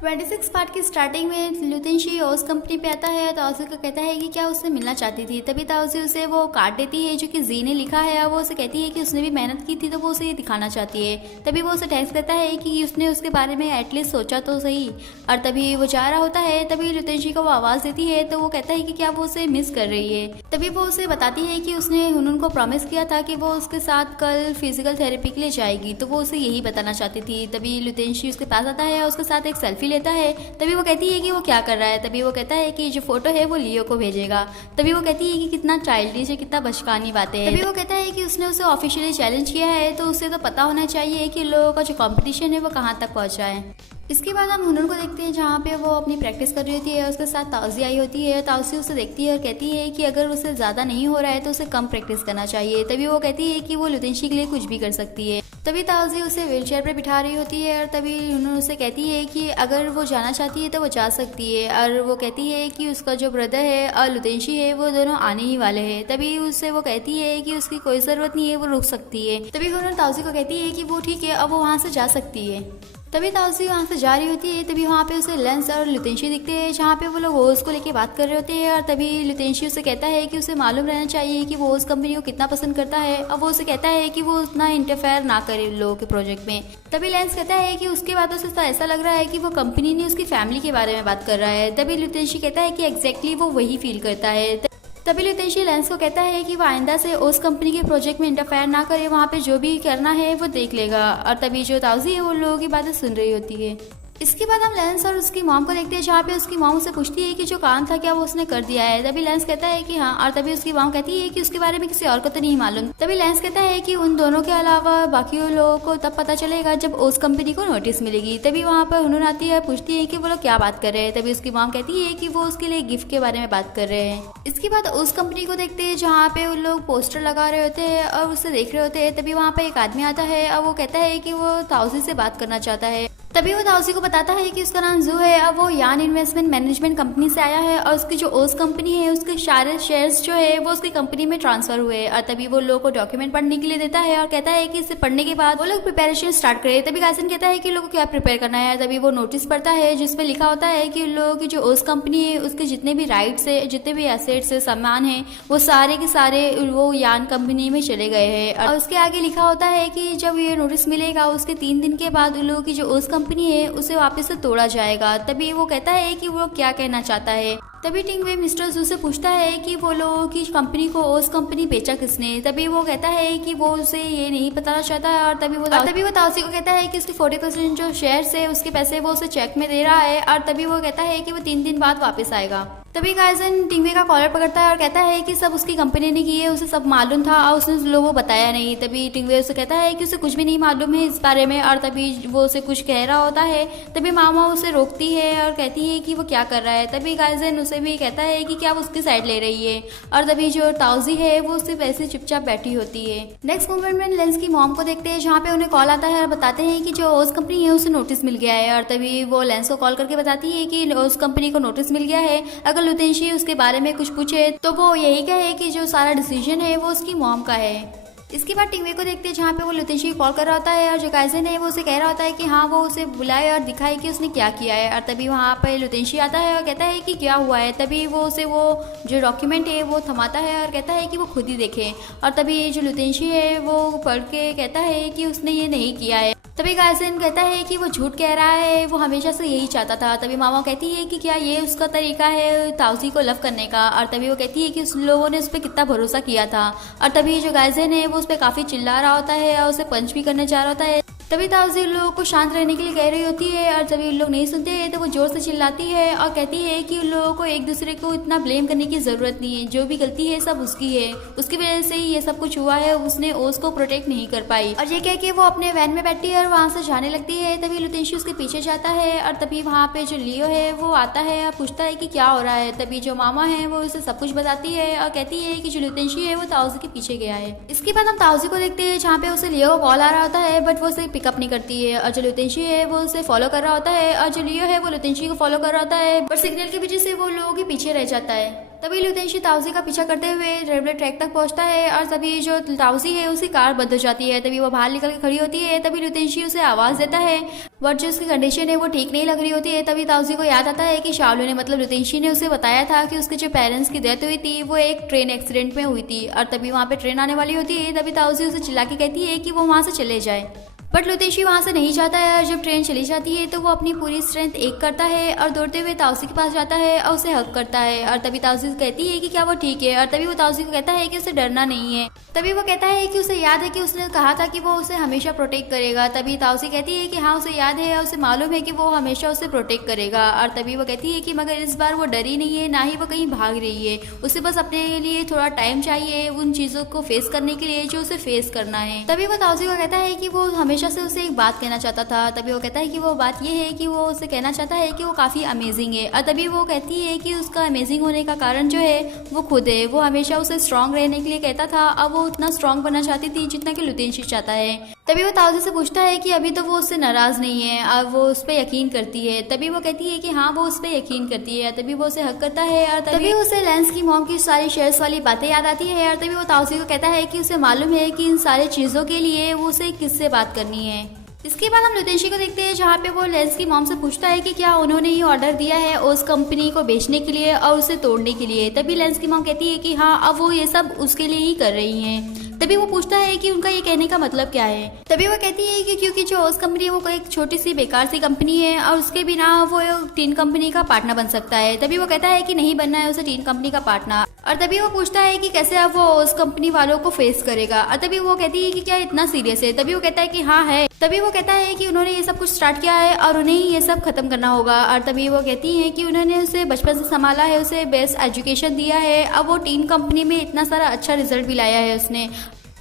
26 part की starting में लुतेनशी ओस कंपनी पे आता है। ताउजी को कहता है कि क्या उससे मिलना चाहती थी। तभी ताउजी उसे वो कार्ड देती है जो कि जी ने लिखा है। वो उसे कहती है कि उसने भी मेहनत की थी तो वो उसे ये दिखाना चाहती है। तभी वो उसे थैंक्स करता है कि उसने उसके बारे में एटलीस्ट सोचा तो सही। और तभी वो जा रहा होता है, तभी लुतेनशी को वो आवाज़ देती है तो वो कहता है कि क्या वो उसे मिस कर रही है। तभी वो उसे बताती है कि उसने हुनून को प्रॉमिस किया था कि वो उसके साथ कल फिजिकल थेरेपी के लिए जाएगी, तो वो उसे यही बताना चाहती थी। तभी लुतेनशी उसके पास आता है और उसके साथ एक सेल्फी लेता है। तभी वो कहती है कि वो क्या कर रहा है। तभी वो कहता है कि जो फोटो है वो लियो को भेजेगा। तभी वो कहती है कि कितना चाइल्डिश है, कितना बचकानी बातें हैं। तभी वो कहता है कि उसने उसे ऑफिशियली चैलेंज किया है तो उसे तो पता होना चाहिए कि लोगों का जो कंपटीशन है वो कहाँ तक पहुँचा है। इसके बाद हम हुनून को देखते हैं जहाँ पे वो अपनी प्रैक्टिस कर रही होती है। उसके साथ ताउजी आई होती है। ताउजी उसे देखती है और कहती है कि अगर उसे ज़्यादा नहीं हो रहा है तो उसे कम प्रैक्टिस करना चाहिए। तभी वो कहती है कि वो लुतेनशी के लिए कुछ भी कर सकती है। तभी ताउजी उसे व्हीलचेयर पर बिठा रही होती है और तभी हुनून उसे कहती है कि अगर वो जाना चाहती है तो वो जा सकती है। और वो कहती है कि उसका जो ब्रदर है और लुतेनशी है वो दोनों आने ही वाले हैं। तभी उससे वो कहती है कि उसकी कोई ज़रूरत नहीं है, वो रुक सकती है। तभी हुनून ताउजी को कहती है कि वो ठीक है, अब वो वहाँ से जा सकती है। तभी ताउजी वहाँ से जा रही होती है। तभी वहाँ पे उसे लेंस और लुतेनशी दिखते हैं जहाँ पे वो लोग ओस को लेके बात कर रहे होते हैं। और तभी लुतेनशी उसे कहता है कि उसे मालूम रहना चाहिए कि वो ओस कंपनी को कितना पसंद करता है। अब वो उसे कहता है कि वो उतना इंटरफेयर ना करे लोगों के प्रोजेक्ट में। तभी लेंस कहता है कि उसकी बातों से तो ऐसा लग रहा है कि वो कंपनी नहीं उसकी फैमिली के बारे में बात कर रहा है। तभी लुतेनशी कहता है कि एग्जैक्टली वो वही फील करता है। तभी लुतेनशी लेंस को कहता है कि वो आइंदा से उस कंपनी के प्रोजेक्ट में इंटरफेयर ना करे, वहाँ पे जो भी करना है वो देख लेगा। और तभी जो ताउजी है वो लोगों की बातें सुन रही होती है। इसके बाद हम लेंस और उसकी मॉम को देखते हैं जहाँ पे उसकी मॉम उससे पूछती है कि जो काम था क्या वो उसने कर दिया है। तभी लेंस कहता है कि हाँ। और तभी उसकी मॉम कहती है कि उसके बारे में किसी और को तो नहीं मालूम। तभी लेंस कहता है कि उन दोनों के अलावा बाकी लोगों को तब पता चलेगा जब उस कंपनी को नोटिस मिलेगी। तभी वहाँ पर हुनून आती है, पूछती है कि वो लोग क्या बात कर रहे हैं। तभी उसकी मॉम कहती है कि वो उसके लिए गिफ्ट के बारे में बात कर रहे हैं। इसके बाद उस कंपनी को देखते हैं जहाँ पे उन लोग पोस्टर लगा रहे होते हैं और उससे देख रहे होते हैं। तभी वहाँ पे एक आदमी आता है और वो कहता है कि वो ताउजी से बात करना चाहता है। तभी वो ताउजी को बताता है कि उसका नाम जू है। अब वो यान इन्वेस्टमेंट मैनेजमेंट कंपनी से आया है और उसकी जो ओस कंपनी है उसके सारे शेयर्स जो है वो उसकी कंपनी में ट्रांसफर हुए। और तभी वो लोगों को डॉक्यूमेंट पढ़ने के लिए देता है और कहता है कि इसे पढ़ने के बाद वो लोग प्रिपरेशन स्टार्ट करें। तभी कासिन कहता है कि लोगों को क्या प्रिपेयर करना है। तभी वो नोटिस पढ़ता है जिसमें लिखा होता है कि उन लोगों की जो ओस कंपनी है उसके जितने भी राइट्स है, जितने भी एसेट्स है, सामान है, वो सारे के सारे वो यान कंपनी में चले गए हैं। और उसके आगे लिखा होता है कि जब ये नोटिस मिलेगा उसके 3 दिन के बाद उन लोगों की जो ओस कंपनी है उसे वापस से तोड़ा जाएगा। तभी वो कहता है कि वो क्या कहना चाहता है। तभी टिंगवे मिस्टर जू से पूछता है कि वो लोगों की कंपनी को ओस कंपनी बेचा किसने। तभी वो कहता है कि वो उसे ये नहीं बताना चाहता है। और तभी वो ताउजी को कहता है कि उसके 40% जो शेयर्स है उसके पैसे वो उसे चेक में दे रहा है। और तभी वो कहता है कि वो 3 दिन बाद वापस आएगा। तभी काइजन टिंगवे का कॉलर पकड़ता है और कहता है कि सब उसकी कंपनी ने की है, उसे सब मालूम था और उसने लोगों को बताया नहीं। तभी टिंगवे उसे कहता है कि उसे कुछ भी नहीं मालूम है इस बारे में। और तभी वो उसे कुछ कह रहा होता है। तभी मामा उसे रोकती है और कहती है कि वो क्या कर रहा है। तभी काइजन उसे भी कहता है कि क्या वो उसकी साइड ले रही है। और तभी जो ताउजी है वो सिर्फ ऐसे चुपचाप बैठी होती है। नेक्स्ट मोमेंट में लेंस की मॉम को देखते हैं जहाँ पे उन्हें कॉल आता है और बताते हैं कि जो ओस कंपनी है उसे नोटिस मिल गया है। और तभी वो लेंस को कॉल करके बताती है कि ओस कंपनी को नोटिस मिल गया है, अगर लुतेनशी उसके बारे में कुछ पूछे तो वो यही कहे कि जो सारा डिसीजन है वो उसकी मॉम का है। इसके बाद टिंगवे को देखते हैं जहाँ पे वो लुतेनशी कॉल कर रहा होता है और जो काइजन है वो उसे कह रहा होता है कि हाँ वो उसे बुलाए और दिखाए कि उसने क्या किया है। और तभी वहाँ पे लुतेनशी आता है और कहता है कि क्या हुआ है। तभी वो उसे वो जो डॉक्यूमेंट है वो थमाता है और कहता है कि वो खुद ही देखे। और तभी जो लुतेनशी है वो पढ़ के कहता है कि उसने ये नहीं किया है। तभी काइजन कहता है कि वो झूठ कह रहा है, वो हमेशा से यही चाहता था। तभी मामा कहती है कि क्या ये उसका तरीका है ताउजी को लव करने का। और तभी वो कहती है कि उस लोगों ने उस पर कितना भरोसा किया था। और तभी जो काइजन है वो उस पर काफ़ी चिल्ला रहा होता है और उसे पंच भी करने जा रहा होता है। तभी ताउजी लोगों को शांत रहने के लिए कह रही होती है और जब उन लोग नहीं सुनते हैं तो वो जोर से चिल्लाती है और कहती है कि उन लोगों को एक दूसरे को इतना ब्लेम करने की ज़रूरत नहीं है, जो भी गलती है सब उसकी है, उसकी वजह से ही ये सब कुछ हुआ है, उसने ओस को प्रोटेक्ट नहीं कर पाई। और ये कह के वो अपने वैन में बैठती है और वहाँ से जाने लगती है। तभी लुतेनशी उसके पीछे जाता है और तभी वहाँ पे जो लियो है वो आता है और पूछता है कि क्या हो रहा है। तभी जो मामा है वो उसे सब कुछ बताती है और कहती है कि जो लुतेनशी है वो ताउजी के पीछे गया है। इसके बाद हम ताउजी को देखते हैं जहाँ पे उसे लियो का कॉल आ रहा होता है बट वो उसे पिकअप नहीं करती है और जो लुतेंशी है वो उसे फॉलो कर रहा होता है और जो लियो है वो लुतेंशी को फॉलो कर रहा होता है, पर सिग्नल की वजह से वो लोगों के पीछे रह जाता है। तभी लुतेंशी ताउजी का पीछा करते हुए रेलवे ट्रैक तक पहुंचता है और तभी जो ताउजी है उसकी कार बंद हो जाती है। तभी वो बाहर निकल के खड़ी होती है। तभी लुतेंशी उसे आवाज देता है, बट जो उसकी कंडीशन है वो ठीक नहीं लग रही होती है। तभी ताउजी को याद आता है कि शाओलू ने मतलब लुतेंशी ने उसे बताया था कि उसके जो पेरेंट्स की डेथ हुई थी वो एक ट्रेन एक्सीडेंट में हुई थी और तभी वहाँ पे ट्रेन आने वाली होती है। तभी ताउजी उसे चिल्ला के कहती है कि वो वहाँ से चले जाए, बट लुतेंशी वहाँ से नहीं जाता है और जब ट्रेन चली जाती है तो वो अपनी पूरी स्ट्रेंथ एक करता है और दौड़ते हुए ताउसी के पास जाता है और उसे हक करता है और तभी ताउसी कहती है कि क्या वो ठीक है और तभी वो ताउसी को कहता है कि उसे डरना नहीं है। तभी वो कहता है कि उसे याद है कि उसने कहा था कि वो उसे हमेशा प्रोटेक्ट करेगा। तभी ताउसी कहती है कि हाँ उसे याद है और उसे मालूम है कि वो हमेशा उसे प्रोटेक्ट करेगा और तभी वो कहती है कि मगर इस बार वो डरी नहीं है, ना ही वो कहीं भाग रही है, उसे बस अपने लिए थोड़ा टाइम चाहिए उन चीज़ों को फेस करने के लिए जो उसे फेस करना है। तभी वो ताउसी को कहता है कि वो हमेशा से उसे एक बात कहना चाहता था। तभी वो कहता है कि वो बात ये है कि वो उसे कहना चाहता है कि वो काफ़ी अमेजिंग है और तभी वो कहती है कि उसका अमेजिंग होने का कारण जो है वो खुद है। वो हमेशा उसे स्ट्रांग रहने के लिए कहता था, अब वो उतना स्ट्रांग बनना चाहती थी जितना कि लुतेंशी चाहता है। तभी वो ताउजी से पूछता है कि अभी तो वो उससे नाराज नहीं है और वो उस पर यकीन करती है। तभी वो कहती है कि हाँ वो उस पर यकीन करती है। तभी वो उसे हक करता है और तभी उसे लेंस की मॉम की सारी शेयर्स वाली बातें याद आती है और तभी वो ताउजी को कहता है कि उसे मालूम है कि इन सारी चीज़ों के लिए वो उसे किससे बात करनी है। इसके बाद हम लुतेंशी को देखते हैं जहाँ पे वो लेंस की मॉम से पूछता है कि क्या उन्होंने ये ऑर्डर दिया है उस कंपनी को बेचने के लिए और उसे तोड़ने के लिए। तभी लेंस की मॉम कहती है कि हाँ अब वो ये सब उसके लिए ही कर रही हैं। तभी वो पूछता है कि उनका ये कहने का मतलब क्या है। तभी वो कहती है कि क्योंकि जो ओस कंपनी है वो एक छोटी सी बेकार सी कंपनी है और उसके बिना वो टीन कंपनी का पार्टनर बन सकता है। तभी वो कहता है कि नहीं बनना है उसे टीन कंपनी का पार्टनर और तभी वो पूछता है कि कैसे अब वो ओस कंपनी वालों को फेस करेगा और तभी वो कहती है कि क्या इतना सीरियस है। तभी वो कहता है कि हाँ है। तभी वो कहता है कि उन्होंने ये सब कुछ स्टार्ट किया है और उन्हें ही ये सब खत्म करना होगा और तभी वो कहती है कि उन्होंने उसे बचपन से संभाला है, उसे बेस्ट एजुकेशन दिया है, अब वो टीन कंपनी में इतना सारा अच्छा रिजल्ट भी लाया है उसने।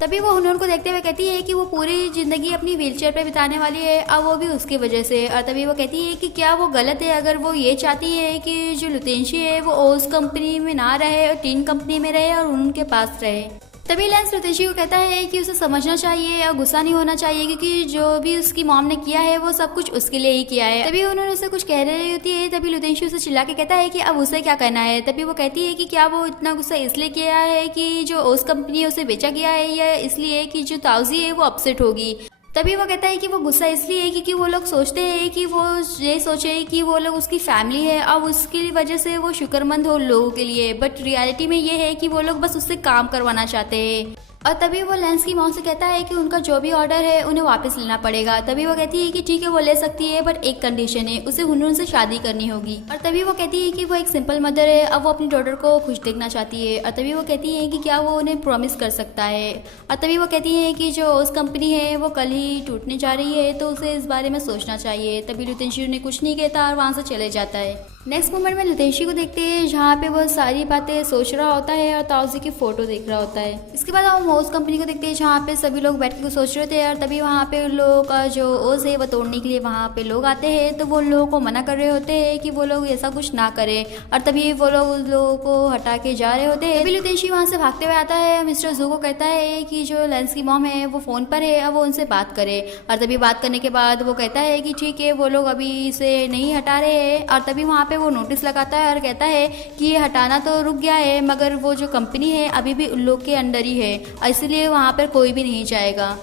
तभी वो हुनून को देखते हुए कहती है कि वो पूरी जिंदगी अपनी व्हीलचेयर पे बिताने वाली है और वो भी उसकी वजह से। और तभी वो कहती है कि क्या वो गलत है अगर वो ये चाहती है कि जो लुतेंशी है वो ओस कंपनी में ना रहे और टीन कंपनी में रहे और उनके पास रहे। तभी लेंस लुतेंशी को कहता है कि उसे समझना चाहिए और गुस्सा नहीं होना चाहिए क्योंकि जो भी उसकी मॉम ने किया है वो सब कुछ उसके लिए ही किया है। तभी उन्होंने उसे कुछ कह रही होती है। तभी लुतेंशी उसे चिल्ला के कहता है कि अब उसे क्या करना है। तभी वो कहती है कि क्या वो इतना गुस्सा इसलिए किया है कि जो ओस कंपनी है उसे बेचा गया है या इसलिए कि जो ताउजी है वो अपसेट होगी। तभी वो कहता है कि वो गुस्सा इसलिए है क्योंकि वो लोग सोचते हैं कि वो ये सोचे कि वो लोग उसकी फैमिली है और उसकी वजह से वो शुक्रमंद हो लोगों के लिए, बट रियलिटी में ये है कि वो लोग बस उससे काम करवाना चाहते हैं। और तभी वो लेंस की मॉम से कहता है कि उनका जो भी ऑर्डर है उन्हें वापस लेना पड़ेगा। तभी वो कहती है कि ठीक है वो ले सकती है बट एक कंडीशन है, उसे हुनून से शादी करनी होगी। और तभी वो कहती है कि वो एक सिंपल मदर है, अब वो अपनी डॉटर को खुश देखना चाहती है। और तभी वो कहती है कि क्या वो उन्हें प्रॉमिस कर सकता है। और तभी वो कहती है कि जो उस कंपनी है वो कल ही टूटने जा रही है तो उसे इस बारे में सोचना चाहिए। तभी लुतेंशी ने कुछ नहीं कहता और वहाँ से चले जाता है। नेक्स्ट मोमेंट में लुतेंशी को देखते हैं जहाँ पे वो सारी बातें सोच रहा होता है और ताउजी की फोटो देख रहा होता है। इसके बाद हम ओस कंपनी को देखते हैं जहाँ पे सभी लोग बैठ के कुछ सोच रहे थे और तभी वहाँ पे लोगों का जो ओस है वो तोड़ने के लिए वहाँ पे लोग आते हैं तो वो लोगों को मना कर रहे होते हैं कि वो लोग ऐसा कुछ ना करें और तभी वो लोग उस लोगों को हटा के जा रहे होते हैं। तभी लुतेंशी वहाँ से भागते हुए आता है। मिस्टर जू को कहता है कि जो लेंस की मॉम है वो फ़ोन पर है, अब वो उनसे बात करे। और तभी बात करने के बाद वो कहता है कि ठीक है वो लोग अभी इसे नहीं हटा रहे हैं। और तभी वहाँ पे वो नोटिस लगाता है और कहता है कि ये हटाना तो रुक गया है मगर वो जो कंपनी है अभी भी उन लोग के अंडर ही है, इसलिए वहाँ पर कोई भी नहीं जाएगा।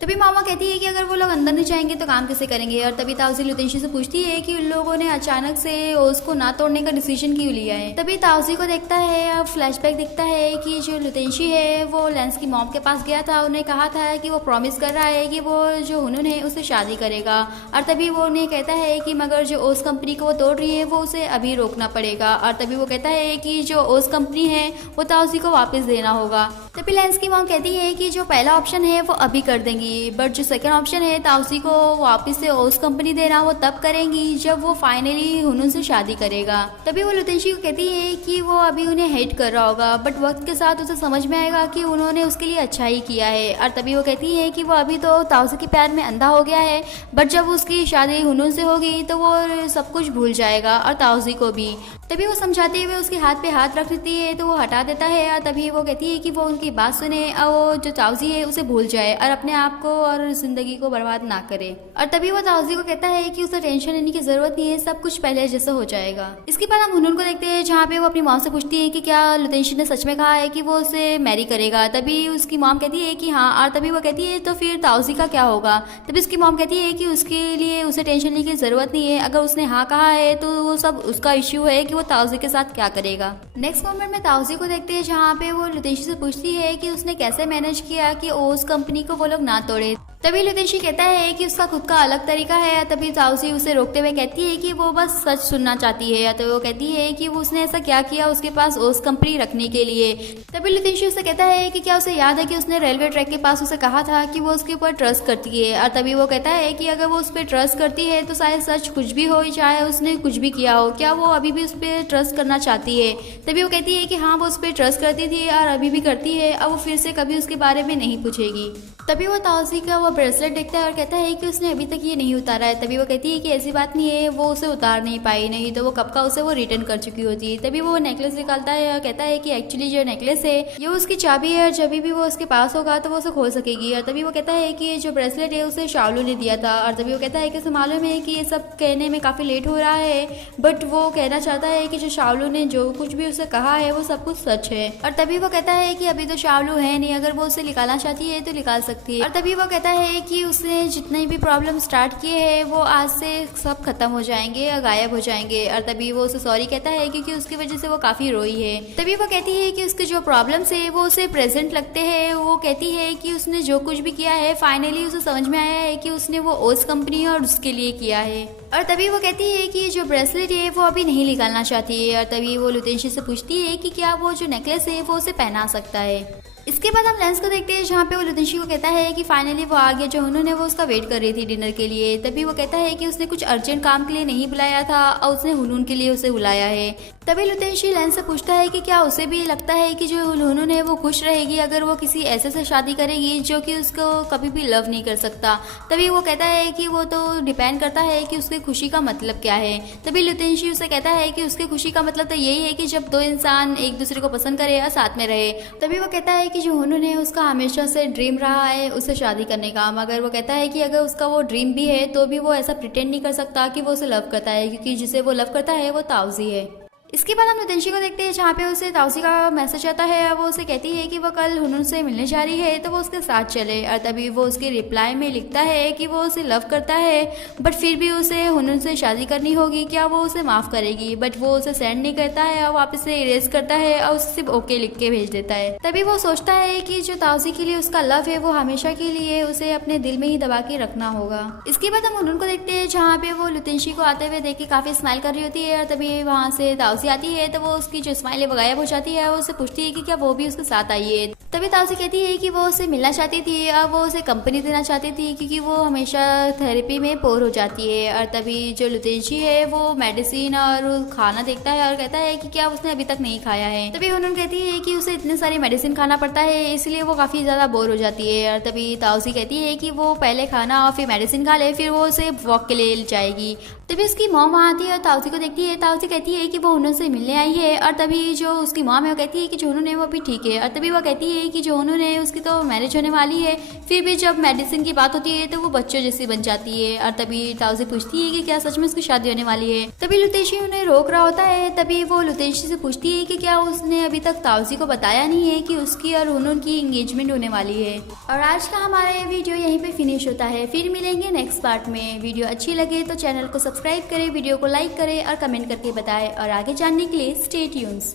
तभी मामा कहती है कि अगर वो लोग अंदर नहीं जाएंगे तो काम कैसे करेंगे। और तभी ताउजी लुतेंशी से पूछती है कि उन लोगों ने अचानक से उसको ना तोड़ने का डिसीजन क्यों लिया है। तभी ताउजी को देखता है और फ्लैशबैक दिखता है कि जो लुतेंशी है वो लेंस की मॉम के पास गया था, उन्हें कहा था कि वो प्रॉमिस कर रहा है कि वो जो हुनून है उससे शादी करेगा। और तभी वो उन्हें कहता है कि मगर जो ओस कंपनी को वो तोड़ रही है वो उसे अभी रोकना पड़ेगा। और तभी वो कहता है कि जो ओस कंपनी है वो ताउजी को वापस देना होगा। तभी लेंस की मॉम कहती है कि जो पहला ऑप्शन है वो अभी कर देंगी बट जो सेकंड ऑप्शन है ताउसी को वापस से ओस कंपनी देना वो तब करेंगी जब वो फाइनली हुनून से शादी करेगा। तभी वो लुतेंशी को कहती है कि वो अभी उन्हें हेट कर रहा होगा बट वक्त के साथ उसे समझ में आएगा कि उन्होंने उसके लिए अच्छा ही किया है। और तभी वो कहती है कि वो अभी तो ताउसी के प्यार में अंधा हो गया है बट जब उसकी शादी हुनून से होगी तो वो सब कुछ भूल जाएगा और ताउसी को भी। तभी वो समझाते हुए उसके हाथ पे हाथ रख देती है तो वो हटा देता है। और तभी वो कहती है कि वो उनकी बात सुने और वो जो ताउजी है उसे भूल जाए और अपने आप को और जिंदगी को बर्बाद ना करे। और तभी वो ताउजी को कहता है कि उसे टेंशन लेने की जरूरत नहीं है, सब कुछ पहले जैसा हो जाएगा। इसके बाद हम हुनून को देखते हैं जहाँ पे वो अपनी मॉम से पूछती है कि क्या लुतेंशी ने सच में कहा है कि वो उसे मैरी करेगा। तभी उसकी मॉम कहती है कि हाँ, और तभी वो कहती है तो फिर ताउजी का क्या होगा। तभी उसकी मॉम कहती है कि उसके लिए उसे टेंशन लेने की जरूरत नहीं है, अगर उसने हाँ कहा है तो वो सब उसका इश्यू है कि वो ताउजी के साथ क्या करेगा। नेक्स्ट मोमेंट में ताउजी को देखते हैं जहाँ पे वो लुतेंशी से पूछती है कि उसने कैसे मैनेज किया कि ओस कंपनी को वो लोग ना तोड़े। तभी लुतेंशी कहता है कि उसका खुद का अलग तरीका है। तभी ताउजी उसे रोकते हुए कहती है कि वो बस सच सुनना चाहती है। तो वो कहती है कि वो उसने ऐसा क्या किया उसके पास ओस कंपनी रखने के लिए। तभी लुतेंशी उसे कहता है कि क्या उसे याद है कि उसने रेलवे ट्रैक के पास उसे कहा था कि वो उसके ऊपर ट्रस्ट करती है। और तभी वो कहता है कि अगर वो उस पर ट्रस्ट करती है तो शायद सच कुछ भी हो, चाहे उसने कुछ भी किया हो, क्या वो अभी भी उस पर ट्रस्ट करना चाहती है। तभी वो कहती है कि हाँ, वो उस पर ट्रस्ट करती थी और अभी भी करती है, अब वो फिर से कभी उसके बारे में नहीं पूछेगी। तभी वो ताउजी का वो ब्रेसलेट देखता है और कहता है कि उसने अभी तक ये नहीं उतारा है। तभी वो कहती है कि ऐसी बात नहीं है, वो उसे उतार नहीं पाई, नहीं तो वो कब का उसे वो रिटर्न कर चुकी होती। तभी वो नेकलेस निकालता है और कहता है कि एक्चुअली जो नेकलेस है ये उसकी चाबी है, और जब भी वो उसके पास होगा तो वो उसे खोल सकेगी। और तभी वो कहता है कि जो ब्रेसलेट है उसे शाओलू ने दिया था। और तभी वो कहता है कि उसे मालूम है कि ये सब कहने में काफ़ी लेट हो रहा है, बट वो कहना चाहता है कि जो शाओलू ने जो कुछ भी उसे कहा है वो सब कुछ सच है। और तभी वो कहता है कि अभी तो शाओलू है नहीं, अगर वो उसे निकालना चाहती है तो निकाल सकती है। और तभी वो कहता है कि उसने जितने भी प्रॉब्लम स्टार्ट किए हैं वो आज से सब खत्म हो जाएंगे या गायब हो जाएंगे। और तभी वो उसे सॉरी कहता है क्योंकि उसकी वजह से वो काफ़ी रोई है। तभी वो कहती है कि उसके जो प्रॉब्लम्स है वो उसे प्रेजेंट लगते हैं। वो कहती है कि उसने जो कुछ भी किया है फाइनली उसे समझ में आया है कि उसने वो ओस कंपनी और उसके लिए किया है। और तभी वो कहती है कि जो ब्रेसलेट है वो अभी नहीं निकालना चाहती है। और तभी वो लुतेंशी से पूछती है कि क्या वो जो नेकलेस है वो उसे पहना सकता है। इसके बाद हम लेंस को देखते हैं जहाँ पे वो लुतेंशी को कहता है कि फाइनली वो आ गया, जो उन्होंने वो उसका वेट कर रही थी डिनर के लिए। तभी वो कहता है कि उसने कुछ अर्जेंट काम के लिए नहीं बुलाया था और उसने हुनून के लिए उसे बुलाया है। तभी लुतेंशी लेंस से पूछता है कि क्या उसे भी लगता है कि जो हुनून है वो खुश रहेगी अगर वो किसी ऐसे से शादी करेगी जो कि उसको कभी भी लव नहीं कर सकता। तभी वो कहता है कि वो तो डिपेंड करता है कि उसकी खुशी का मतलब क्या है। तभी लुतेंशी उसे कहता है कि उसकी खुशी का मतलब तो यही है कि जब दो इंसान एक दूसरे को पसंद करे और साथ में रहे। तभी वो कहता है कि जो हुनून है उसका हमेशा से ड्रीम रहा है उससे शादी करने का, मगर वो कहता है कि अगर उसका वो ड्रीम भी है तो भी वो ऐसा प्रिटेंड नहीं कर सकता कि वो उसे लव करता है, क्योंकि जिसे वो लव करता है वो ताउजी है। इसके बाद हम लुतेंशी को देखते हैं जहाँ पे उसे ताउजी का मैसेज आता है। वो उसे कहती है कि वो कल हुनून से मिलने जा रही है तो वो उसके साथ चले। और तभी वो उसके रिप्लाई में लिखता है कि वो उसे लव करता है बट फिर भी उसे हुनून से शादी करनी होगी, क्या वो उसे माफ़ करेगी। बट वो उसे सेंड नहीं करता है और वापस से इरेज करता है और उसे सिर्फ ओके लिख के भेज देता है। तभी वो सोचता है कि जो ताउजी के लिए उसका लव है वो हमेशा के लिए उसे अपने दिल में ही दबा के रखना होगा। इसके बाद हम हुनून को देखते हैं जहाँ पे वो लुतेंशी को आते हुए देख के काफ़ी स्माइल कर रही होती है। और तभी वहाँ से ताउजी आती है तो वो उसकी जो स्माइल है वो गायब हो जाती है। वो उससे पूछती है कि क्या वो भी उसके साथ आई है। तभी ताउजी कहती है कि वो उससे मिलना चाहती थी और वो उसे कंपनी देना चाहती थी क्योंकि वो हमेशा थेरेपी में बोर हो जाती है। और तभी जो लुतेंशी है वो मेडिसिन और खाना देखता है और कहता है कि क्या उसने अभी तक नहीं खाया है। तभी उन्होंने कहती है कि उसे इतने सारी मेडिसिन खाना पड़ता है इसलिए वो काफ़ी ज़्यादा बोर हो जाती है। और तभी ताउजी कहती है कि वो पहले खाना और फिर मेडिसिन खा ले, फिर वो उसे वॉक के लिए जाएगी। तभी उसकी मॉम वहाँ आती है और ताउजी को देखती है। ताउजी कहती है कि वो हुनून से मिलने आई है। और तभी जो उसकी मॉम है वो कहती है कि जो हुनून है वो भी ठीक है। और तभी वो कहती है कि जो हुनून है उसकी तो मैरिज होने वाली है, फिर भी जब मेडिसिन की बात होती है तो वो बच्चों जैसी बन जाती है। और तभी ताउजी पूछती है कि क्या सच में उसकी शादी होने वाली है। तभी लुतेंशी उन्हें रोक रहा होता है। तभी वो लुतेंशी से पूछती है कि क्या उसने अभी तक ताउजी को बताया नहीं है कि उसकी और हुनून की एंगेजमेंट होने वाली है। और आज का हमारा ये वीडियो यहीं पे फिनिश होता है। फिर मिलेंगे नेक्स्ट पार्ट में। वीडियो अच्छी लगे तो चैनल को सब्सक्राइब करें, वीडियो को लाइक करें और कमेंट करके बताएं। और आगे जानने के लिए स्टे ट्यून्स।